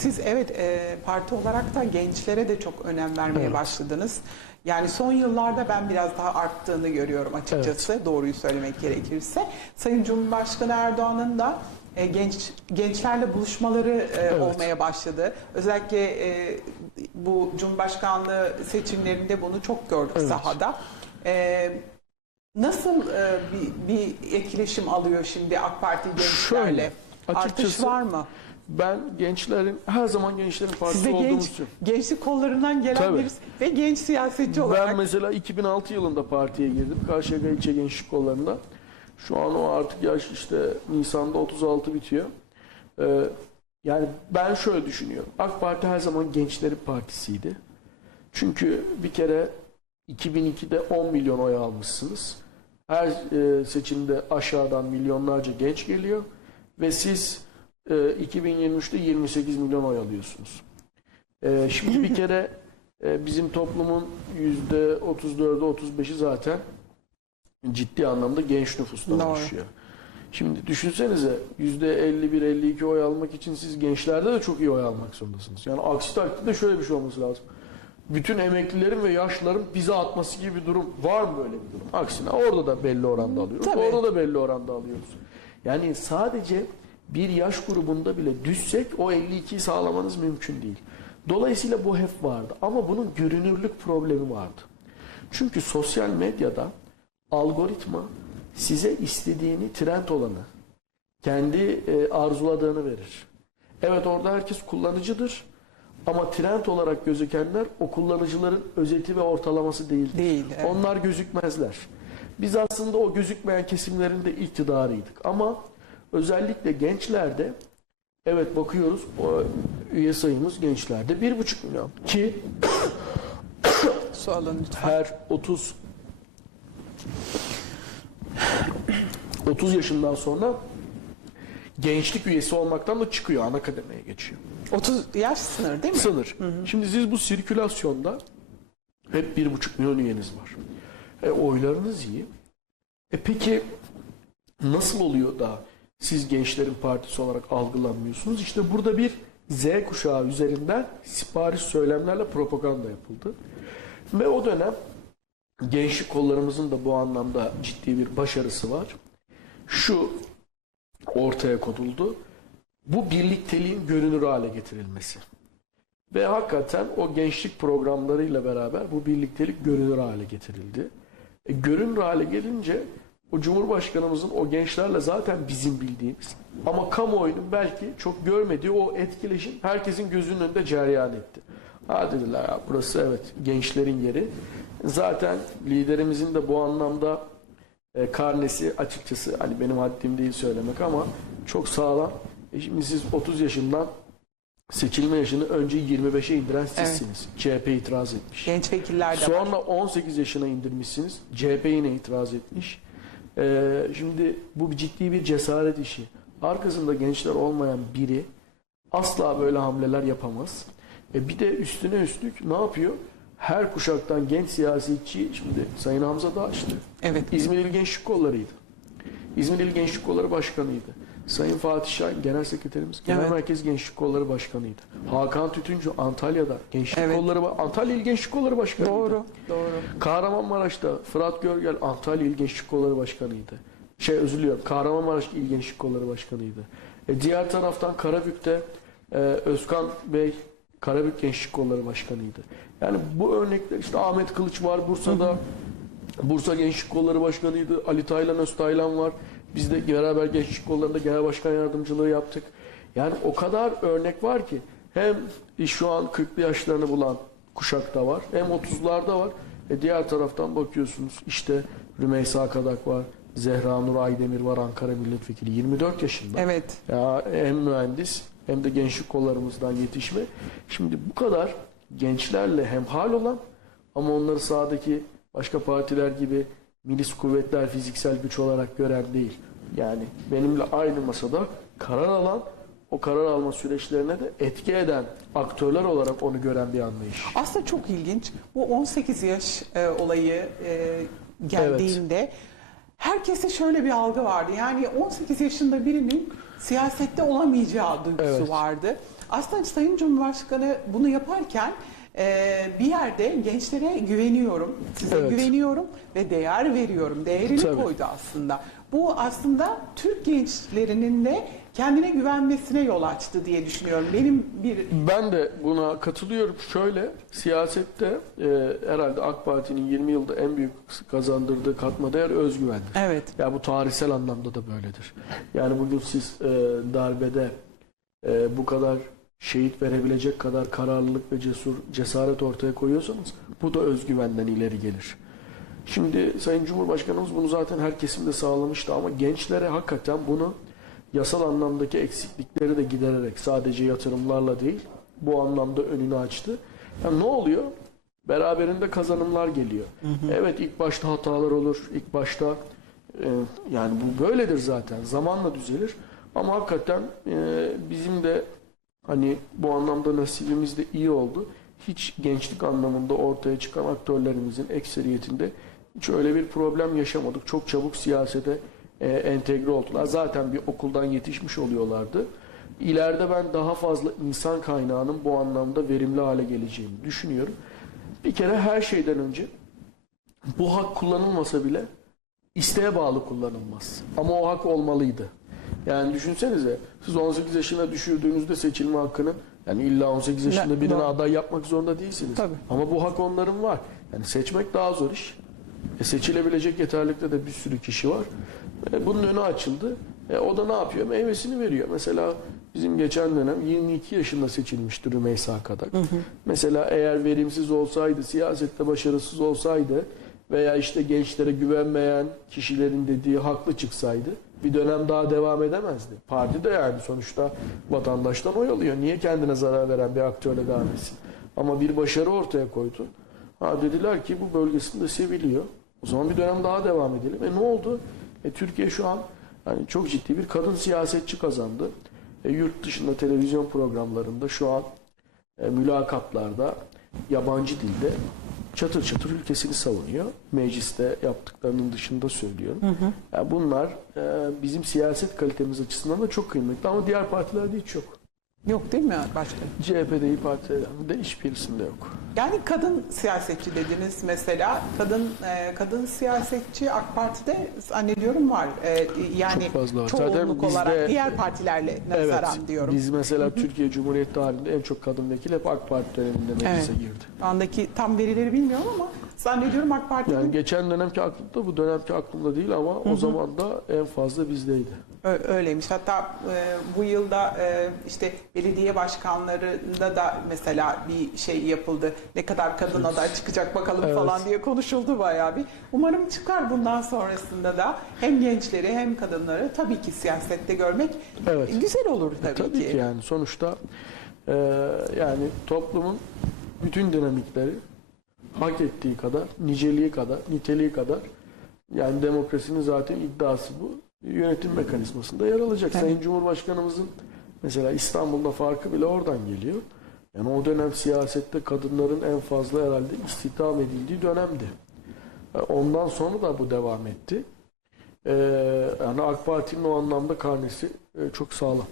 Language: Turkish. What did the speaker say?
siz evet e, parti olarak da gençlere de çok önem vermeye Evet. başladınız. Yani son yıllarda ben biraz daha arttığını görüyorum açıkçası doğruyu söylemek gerekirse. Sayın Cumhurbaşkanı Erdoğan'ın da e, genç gençlerle buluşmaları e, Evet. olmaya başladı. Özellikle e, bu Cumhurbaşkanlığı seçimlerinde bunu çok gördük Evet. sahada. E, nasıl e, bir, bir etkileşim alıyor şimdi AK Parti gençlerle? Şöyle, Artış açıkçası var mı? Ben gençlerin, her zaman gençlerin partisi de olduğumuz genç, için. gençlik kollarından gelen Tabii. birisi ve genç siyasetçi olarak. Ben mesela 2006 yılında partiye girdim. Karşıyaka İlçe Gençlik Kolları'nda. Şu an o artık yaş işte Nisan'da 36 bitiyor. Ee, yani ben şöyle düşünüyorum. AK Parti her zaman gençlerin partisiydi. Çünkü bir kere 2002'de 10 milyon oy almışsınız. Her e, seçimde aşağıdan milyonlarca genç geliyor ve siz e, 2023'te 28 milyon oy alıyorsunuz. E, şimdi bir kere e, bizim toplumun %34'ü 35'i zaten ciddi anlamda genç nüfustan Doğru. oluşuyor. Şimdi düşünsenize %51-52 oy almak için siz gençlerde de çok iyi oy almak zorundasınız. Yani aksi takdirde şöyle bir şey olması lazım. Bütün emeklilerin ve yaşlıların bize atması gibi bir durum var mı böyle bir durum? Aksine orada da belli oranda alıyoruz. Tabii. Orada da belli oranda alıyoruz. Yani sadece bir yaş grubunda bile düşsek o 52'yi sağlamanız mümkün değil. Dolayısıyla bu hep vardı. Ama bunun görünürlük problemi vardı. Çünkü sosyal medyada algoritma size istediğini trend olanı, kendi e, arzuladığını verir. Evet orada herkes kullanıcıdır. Ama trend olarak gözükenler o kullanıcıların özeti ve ortalaması değildir. Değil, evet. Onlar gözükmezler. Biz aslında o gözükmeyen kesimlerin de iktidarıydık. Ama özellikle gençlerde evet bakıyoruz o üye sayımız gençlerde bir buçuk milyon ki lütfen. her 30 30 yaşından sonra gençlik üyesi olmaktan da çıkıyor ana kademeye geçiyor. 30 yaş sınırı değil mi? Sınır. Şimdi siz bu sirkülasyonda hep bir buçuk milyon üyeniz var. E, oylarınız iyi. E peki nasıl oluyor da siz gençlerin partisi olarak algılanmıyorsunuz? İşte burada bir Z kuşağı üzerinden sipariş söylemlerle propaganda yapıldı. Ve o dönem gençlik kollarımızın da bu anlamda ciddi bir başarısı var. Şu ortaya konuldu. Bu birlikteliğin görünür hale getirilmesi. Ve hakikaten o gençlik programlarıyla beraber bu birliktelik görünür hale getirildi. E, görünür hale gelince o Cumhurbaşkanımızın o gençlerle zaten bizim bildiğimiz ama kamuoyunun belki çok görmediği o etkileşim herkesin gözünün önünde cereyan etti. Ha dediler ya burası evet gençlerin yeri. Zaten liderimizin de bu anlamda e, karnesi açıkçası hani benim haddim değil söylemek ama çok sağlam. E şimdi siz 30 yaşından seçilme yaşını önce 25'e indiren sizsiniz. CHP itiraz etmiş. Genç vekiller de var. Sonra 18 yaşına indirmişsiniz. CHP yine itiraz etmiş. Ee, şimdi bu ciddi bir cesaret işi. Arkasında gençler olmayan biri asla böyle hamleler yapamaz. E bir de üstüne üstlük ne yapıyor? Her kuşaktan genç siyasetçi şimdi Sayın Hamza da açtı. Evet. İzmir İl Gençlik Kolları'ydı. İzmir İl Gençlik Kolları Başkanı'ydı. Sayın Fatih Şahin Genel Sekreterimiz, Genel Evet. Merkez Gençlik Kolları Başkanı'ydı. Hakan Tütüncü Antalya'da Gençlik Evet. Kolları Antalya İl Gençlik Kolları Başkanı'ydı. Doğru, doğru. Kahramanmaraş'ta Fırat Görgel Antalya İl Gençlik Kolları Başkanı'ydı. Şey özür diliyorum. Kahramanmaraş İl Gençlik Kolları Başkanı'ydı. E, diğer taraftan Karabük'te e, Özkan Bey Karabük Gençlik Kolları Başkanı'ydı. Yani bu örnekler işte Ahmet Kılıç var Bursa'da. Bursa Gençlik Kolları Başkanı'ydı. Ali Taylan Öztaylan var. Biz de beraber Gençlik Kolları'nda genel başkan yardımcılığı yaptık. Yani o kadar örnek var ki hem şu an 40'lı yaşlarını bulan kuşakta var hem 30'larda var. E diğer taraftan bakıyorsunuz işte Rümeysa Kadak var. Zehra Nur Aydemir var Ankara Milletvekili 24 yaşında. Evet. Ya hem mühendis hem de gençlik kollarımızdan yetişme. Şimdi bu kadar gençlerle hemhal olan ama onları sahadaki başka partiler gibi milis kuvvetler fiziksel güç olarak gören değil. Yani benimle aynı masada karar alan o karar alma süreçlerine de etki eden aktörler olarak onu gören bir anlayış. Aslında çok ilginç. Bu 18 yaş e, olayı e, geldiğinde herkeste şöyle bir algı vardı. Yani 18 yaşında birinin siyasette olamayacağı duygusu Evet. vardı. Aslında Sayın Cumhurbaşkanı bunu yaparken e, bir yerde gençlere güveniyorum, size Evet. güveniyorum ve değer veriyorum. Değerini Tabii. koydu aslında. Bu aslında Türk gençlerinin de kendine güvenmesine yol açtı diye düşünüyorum. Benim bir Ben de buna katılıyorum. Şöyle siyasette e, herhalde AK Parti'nin 20 yılda en büyük kazandırdığı katma değer özgüvendir. evet Ya bu tarihsel anlamda da böyledir. Yani bugün siz e, darbede e, bu kadar şehit verebilecek kadar kararlılık ve cesur cesaret ortaya koyuyorsanız bu da özgüvenden ileri gelir. Şimdi Sayın Cumhurbaşkanımız bunu zaten her kesimde sağlamıştı ama gençlere hakikaten bunu yasal anlamdaki eksiklikleri de gidererek sadece yatırımlarla değil bu anlamda önünü açtı. Ya ne oluyor? Beraberinde kazanımlar geliyor. Evet ilk başta hatalar olur. İlk başta e, yani bu böyledir zaten. Zamanla düzelir. Ama hakikaten e, bizim de hani bu anlamda nasibimiz de iyi oldu. Hiç gençlik anlamında ortaya çıkan aktörlerimizin ekseriyetinde hiç öyle bir problem yaşamadık. Çok çabuk siyasete e, entegre oldular. Zaten bir okuldan yetişmiş oluyorlardı. İleride ben daha fazla insan kaynağının bu anlamda verimli hale geleceğini düşünüyorum. Bir kere her şeyden önce bu hak kullanılmasa bile isteğe bağlı kullanılmaz. Ama o hak olmalıydı. Yani düşünsenize siz 18 yaşına düşürdüğünüzde seçilme hakkını yani illa 18 yaşında Ne- birini doğru. aday yapmak zorunda değilsiniz. Tabii. Ama bu hak onların var. Yani seçmek daha zor iş. E seçilebilecek yeterlikte de bir sürü kişi var. E bunun önü açıldı. E o da ne yapıyor? Meyvesini veriyor. Mesela bizim geçen dönem 22 yaşında seçilmişti Rümeysa Kadak. Mesela eğer verimsiz olsaydı, siyasette başarısız olsaydı veya işte gençlere güvenmeyen kişilerin dediği haklı çıksaydı bir dönem daha devam edemezdi. Parti de yani sonuçta vatandaştan oy alıyor. Niye kendine zarar veren bir aktörle devam etsin? Ama bir başarı ortaya koydu. Ha dediler ki bu bölgesinde seviliyor. O zaman bir dönem daha devam edelim. E ne oldu? E Türkiye şu an yani çok ciddi bir kadın siyasetçi kazandı. E, yurt dışında televizyon programlarında şu an e, mülakatlarda yabancı dilde çatır çatır ülkesini savunuyor. Mecliste yaptıklarının dışında söylüyorum. Yani bunlar e, bizim siyaset kalitemiz açısından da çok kıymetli ama diğer partilerde hiç yok. yok değil mi başkanım? CHP'de iyi partilerinde hiçbirisinde yok. Yani kadın siyasetçi dediniz mesela. Kadın e, kadın siyasetçi AK Parti'de zannediyorum var. E, yani Çok fazla var. Zaten çoğunluk bizde- olarak diğer partilerle nazaran diyorum. Biz mesela Türkiye Cumhuriyeti tarihinde en çok kadın vekil hep AK Parti döneminde meclise Evet. girdi. Andaki tam verileri bilmiyorum ama zannediyorum AK Parti'nin Yani geçen dönemki aklımda bu dönemki aklımda değil ama o zaman da en fazla bizdeydi. Öyleymiş. Hatta e, bu yılda e, işte belediye başkanlarında da mesela bir şey yapıldı. Ne kadar kadın aday çıkacak bakalım Evet. falan diye konuşuldu bayağı bir. Umarım çıkar bundan sonrasında da hem gençleri hem kadınları tabii ki siyasette görmek Evet. güzel olur tabii, Tabii ki yani sonuçta e, yani toplumun bütün dinamikleri hak ettiği kadar, niceliği kadar, niteliği kadar yani demokrasinin zaten iddiası bu. Yönetim mekanizmasında yer alacak. Evet. Sayın Cumhurbaşkanımızın mesela İstanbul'da farkı bile oradan geliyor. Yani o dönem siyasette kadınların en fazla herhalde istihdam edildiği dönemdi. E, Ondan sonra da bu devam etti. E, yani AK Parti'nin o anlamda karnesi e, çok sağlam.